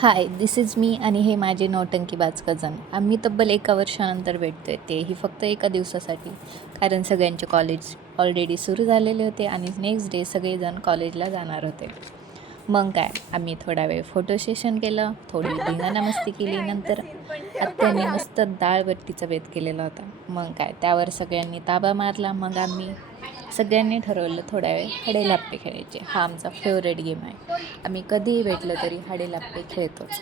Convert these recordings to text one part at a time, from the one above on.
High, this is me आणि हे माझे नौटंकीबाज कझन. आम्ही तब्बल 1 वर्षानंतर भेटतो आहे, तेही फक्त एका दिवसासाठी. कारण सगळ्यांचे कॉलेज ऑलरेडी सुरू झालेले होते आणि नेक्स्ट डे सगळेजण कॉलेजला जाणार होते. मग काय, आम्ही थोडा वेळ फोटो सेशन केलं, थोडी धिंगाणा मस्ती केली. नंतर आत्याने मस्त डाळबट्टीचा बेत केलेला होता. मग काय, त्यावर सगळ्यांनी ताबा मारला. मग आम्ही सगळ्यांनी ठरवलं थोड्या वेळ हडेलाप्पे खेळायचे. हा आमचा फेवरेट गेम आहे. आम्ही कधीही भेटलो तरी हडेलाप्पे खेळतोच.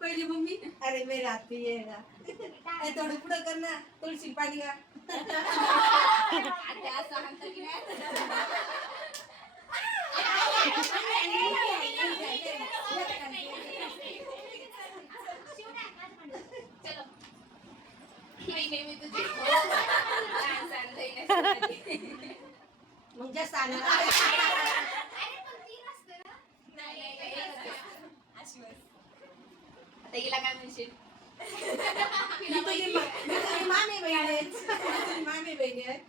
पहले मम्मी अरे मेरे हाथ पे ये है थोड़ा पुढं कर ना तुळशी पाणी का मग जास्त आलं हिला काय म्हणशील मामे बहिणी आहेत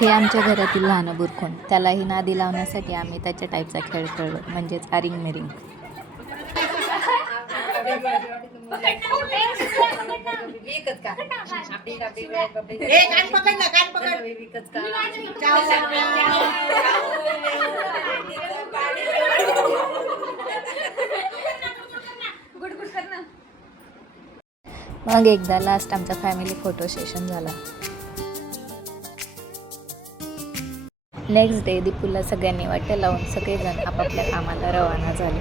हे आमच्या घरातील लहान बुरखून. त्यालाही नादी लावण्यासाठी आम्ही त्याच्या टाईपचा खेळ खेळलो, म्हणजेच आरिंग मेरिंग. मग एकदा लास्ट आमचा फॅमिली फोटो सेशन झाला. नेक्स्ट डे दीपूला सगळ्यांनी वाट्या लावून सगळेजण आपापल्या कामाला रवाना झाले.